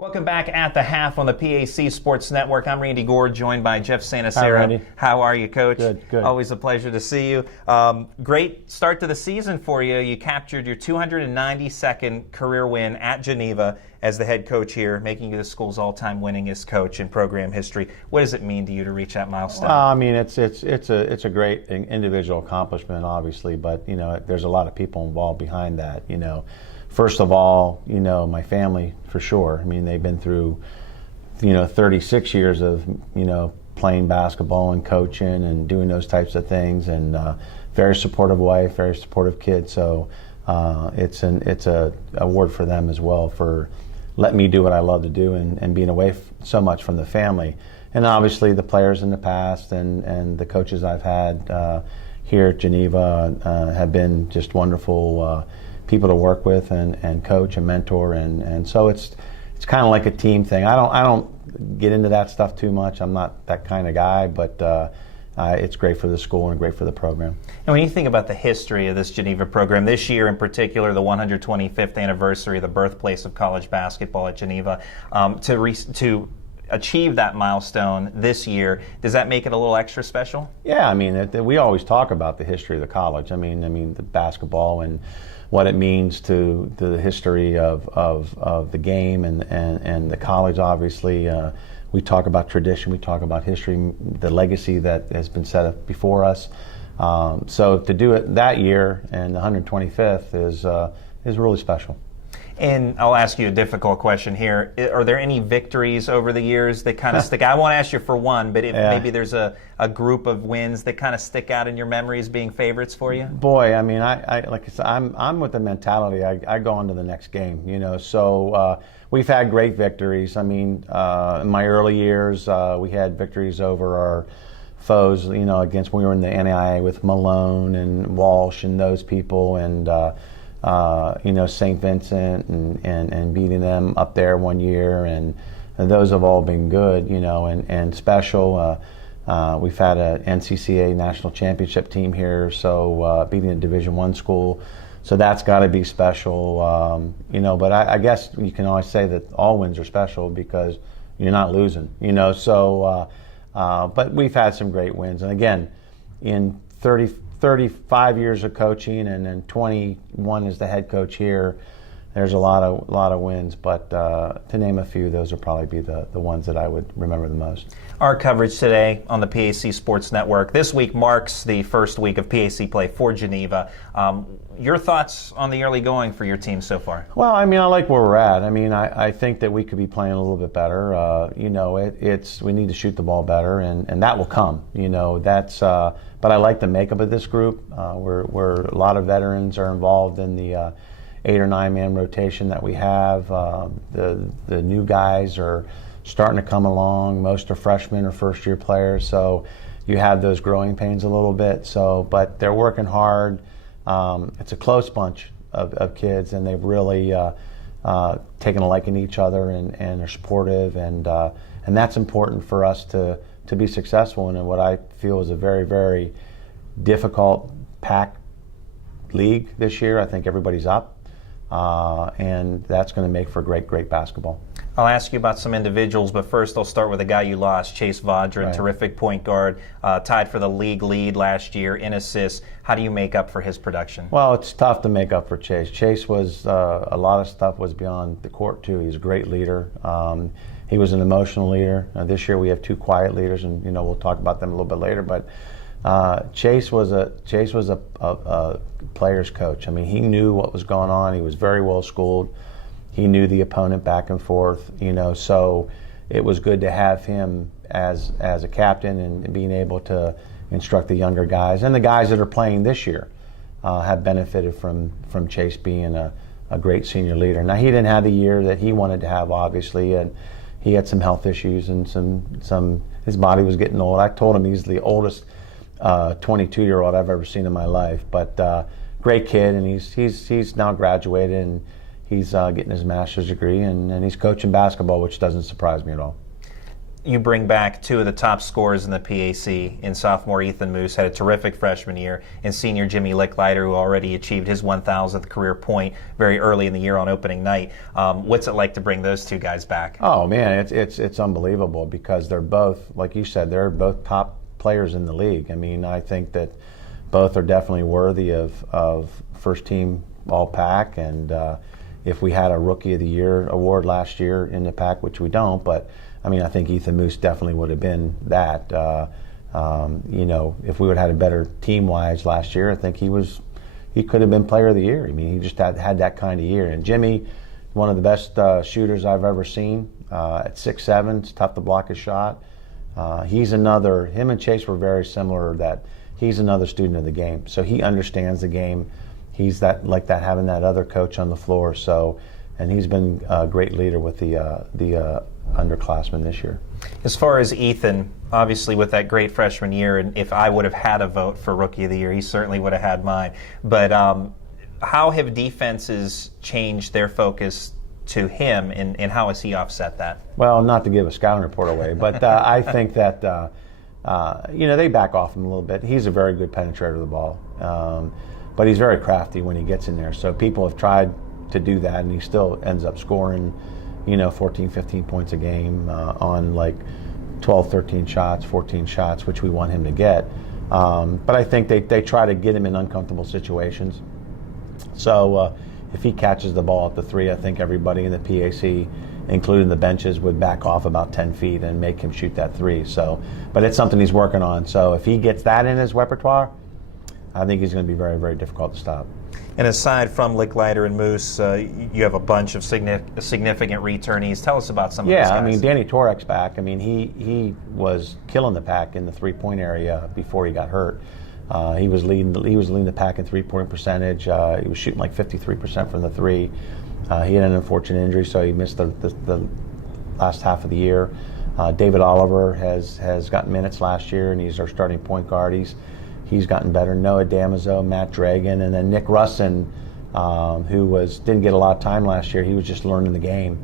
Welcome back at the half on the PAC Sports Network. I'm Randy Gore, joined by Jeff Santarsiero. Hi, Randy. How are you, Coach? Good. Always a pleasure to see you. Great start to the season for you. You captured your 292nd career win at Geneva as the head coach here, making you the school's all-time winningest coach in program history. What does it mean to you to reach that milestone? Well, I mean, it's a great individual accomplishment, obviously, but there's a lot of people involved behind that. First of all, my family, for sure. I mean, they've been through, 36 years of, playing basketball and coaching and doing those types of things, and very supportive wife, very supportive kid. So it's a award for them as well for letting me do what I love to do and being away so much from the family. And obviously the players in the past and the coaches I've had here at Geneva have been just wonderful people to work with and coach and mentor, and so it's kind of like a team thing. I don't get into that stuff too much. I'm not that kind of guy, but it's great for the school and great for the program. And when you think about the history of this Geneva program, this year in particular, the 125th anniversary, the birthplace of college basketball at Geneva, to achieve that milestone this year, does that make it a little extra special? Yeah, I mean, we always talk about the history of the college. I mean the basketball and what it means to the history of the game and the college, obviously. We talk about tradition, we talk about history, the legacy that has been set up before us. So to do it that year and the 125th is really special. And I'll ask you a difficult question here. Are there any victories over the years that kind of stick out? I won't ask you for one, but maybe there's a group of wins that kind of stick out in your memory as being favorites for you? Boy, I mean, I like I said, I'm with the mentality. I go on to the next game, So we've had great victories. I mean, in my early years, we had victories over our foes, against when we were in the NAIA with Malone and Walsh and those people, and St. Vincent and beating them up there one year, and those have all been good, and special. We've had an NCCA national championship team here, so beating a Division I school, so that's got to be special, But I guess you can always say that all wins are special because you're not losing, So, but we've had some great wins, and again, in 35 years of coaching, and then 21 as the head coach here, there's a lot of wins, but to name a few, those would probably be the ones that I would remember the most. Our coverage today on the PAC Sports Network this week marks the first week of PAC play for Geneva. Your thoughts on the early going for your team so far? Well, I mean, I like where we're at. I mean, I think that we could be playing a little bit better. We need to shoot the ball better, and that will come. But I like the makeup of this group. Where a lot of veterans are involved in the 8 or 9 man rotation that we have. The new guys are starting to come along. Most are freshmen or first year players, so you have those growing pains a little bit. So, but they're working hard. It's a close bunch of kids, and they've really taken a liking to each other and are supportive, and that's important for us to be successful in what I feel is a very, very difficult packed league this year. I think everybody's up, and that's going to make for great basketball. I'll ask you about some individuals, but first I'll start with a guy you lost, Chase Vaudrin, right. Terrific point guard, tied for the league lead last year in assists. How do you make up for his production? Well, it's tough to make up for Chase. Chase was, a lot of stuff was beyond the court too. He's a great leader. He was an emotional leader. This year we have 2 quiet leaders, and we'll talk about them a little bit later. But Chase was a player's coach. I mean, he knew what was going on. He was very well schooled. He knew the opponent back and forth. So it was good to have him as a captain and being able to instruct the younger guys, and the guys that are playing this year have benefited from Chase being a great senior leader. Now, he didn't have the year that he wanted to have, obviously, and he had some health issues and some his body was getting old. I told him he's the oldest 22-year-old I've ever seen in my life, but great kid, and he's now graduated, and he's getting his master's degree, and he's coaching basketball, which doesn't surprise me at all. you bring back two of the top scorers in the PAC in sophomore Ethan Moose, had a terrific freshman year, and senior Jimmy Licklider, who already achieved his 1,000th career point very early in the year on opening night. What's it like to bring those two guys back? Oh man, it's unbelievable because they're both, like you said, they're both top players in the league. I mean, I think that both are definitely worthy of first team All-Pac, and if we had a Rookie of the Year award last year in the Pac, which we don't, but I mean, I think Ethan Moose definitely would have been that. You know, if we would have had a better team-wise last year, I think he could have been Player of the Year. I mean, he just had that kind of year. And Jimmy, one of the best shooters I've ever seen at 6'7", it's tough to block his shot. Him and Chase were very similar, that he's another student of the game. So he understands the game. He's having that other coach on the floor. So, and he's been a great leader with the underclassmen this year. As far as Ethan, obviously with that great freshman year, and if I would have had a vote for Rookie of the Year, he certainly would have had mine. But how have defenses changed their focus to him, and how has he offset that? Well, not to give a scouting report away, but I think that they back off him a little bit. He's a very good penetrator of the ball, but he's very crafty when he gets in there. So people have tried to do that, and he still ends up scoring 14, 15 points a game on like 12, 13 shots, 14 shots, which we want him to get. But I think they try to get him in uncomfortable situations. So if he catches the ball at the three, I think everybody in the PAC, including the benches, would back off about 10 feet and make him shoot that three. So, but it's something he's working on. So if he gets that in his repertoire, I think he's going to be very, very difficult to stop. And aside from Licklider and Moose, you have a bunch of significant returnees. Tell us about some of those guys. Yeah, I mean, Danny Torek's back. I mean, he was killing the Pac in the three-point area before he got hurt. He was leading the Pac in three-point percentage. He was shooting like 53% from the three. He had an unfortunate injury, so he missed the last half of the year. David Oliver has gotten minutes last year, and he's our starting point guard. He's gotten better. Noah Damaso, Matt Dragon, and then Nick Russin, who didn't get a lot of time last year. He was just learning the game.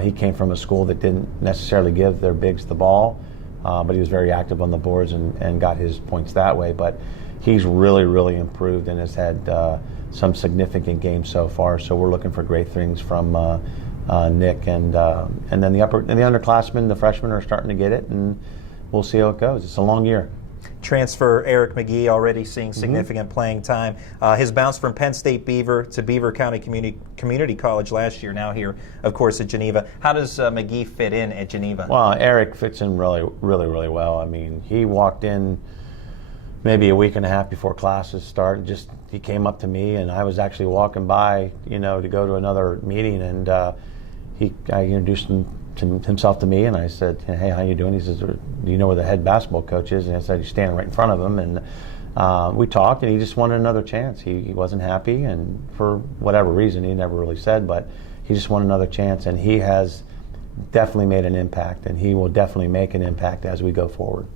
He came from a school that didn't necessarily give their bigs the ball, but he was very active on the boards and got his points that way. But he's really, really improved and has had some significant games so far. So we're looking for great things from Nick, and then the underclassmen, the freshmen, are starting to get it, and we'll see how it goes. It's a long year. Transfer Eric McGee already seeing significant playing time. His bounce from Penn State Beaver to Beaver County Community College last year, now here, of course, at Geneva. How does McGee fit in at Geneva? Well, Eric fits in really, really, really well. I mean, he walked in maybe a week and a half before classes started. He came up to me, and I was actually walking by, to go to another meeting, and I introduced himself to me, and I said, "Hey, how you doing?" He says, "Do you know where the head basketball coach is?" And I said, "He's standing right in front of him." And we talked, and he just wanted another chance. He wasn't happy, and for whatever reason, he never really said, but he just wanted another chance, and he has definitely made an impact, and he will definitely make an impact as we go forward.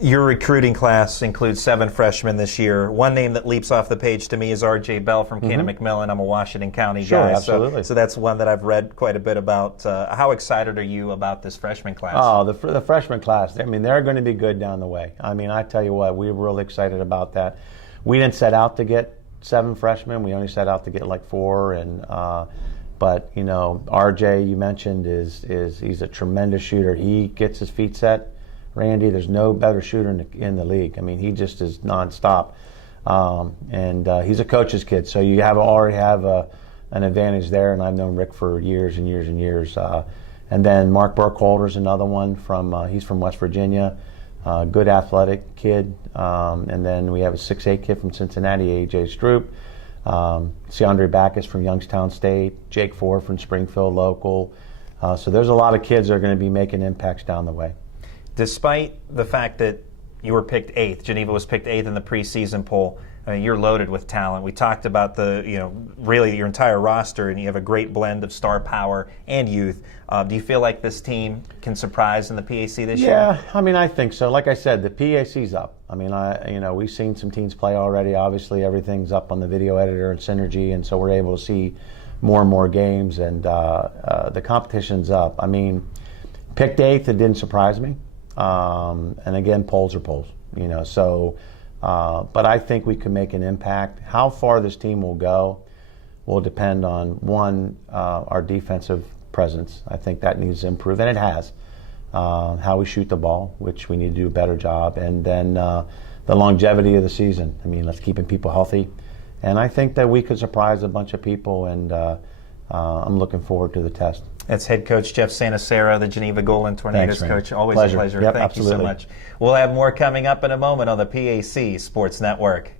Your recruiting class includes 7 freshmen this year. One name that leaps off the page to me is R.J. Bell from Canaan McMillan. I'm a Washington County Sure, guy, absolutely. so that's one that I've read quite a bit about. How excited are you about this freshman class? Oh, the freshman class, I mean, they're going to be good down the way. I mean, I tell you what, we're really excited about that. We didn't set out to get 7 freshmen. We only set out to get like 4, and but RJ, you mentioned, he's a tremendous shooter. He gets his feet set. Randy, there's no better shooter in the league. I mean, he just is nonstop, and he's a coach's kid, so you already have an advantage there. And I've known Rick for years and years and years. And then Mark Burkholder's another one he's from West Virginia, good athletic kid. And then we have a 6'8" kid from Cincinnati, AJ Stroop. Seandre Backus from Youngstown State, Jake Ford from Springfield local. So there's a lot of kids that are going to be making impacts down the way. Despite the fact that you were picked 8th, Geneva was picked 8th in the preseason poll, you're loaded with talent. We talked about really your entire roster, and you have a great blend of star power and youth. Do you feel like this team can surprise in the PAC this year? Yeah, I mean, I think so. Like I said, the PAC's up. I mean, we've seen some teams play already. Obviously, everything's up on the video editor and Synergy, and so we're able to see more and more games, and the competition's up. I mean, Picked eighth, it didn't surprise me. And again, polls are polls, So, but I think we can make an impact. How far this team will go will depend on, one, our defensive presence. I think that needs to improve, and it has. How we shoot the ball, which we need to do a better job, and then the longevity of the season. I mean, let's keeping people healthy. And I think that we could surprise a bunch of people, and I'm looking forward to the test. That's head coach Jeff Santarsiero, the Geneva Golden Tornadoes coach. Always pleasure. a pleasure. Yep, Thank absolutely. you so much. We'll have more coming up in a moment on the PAC Sports Network.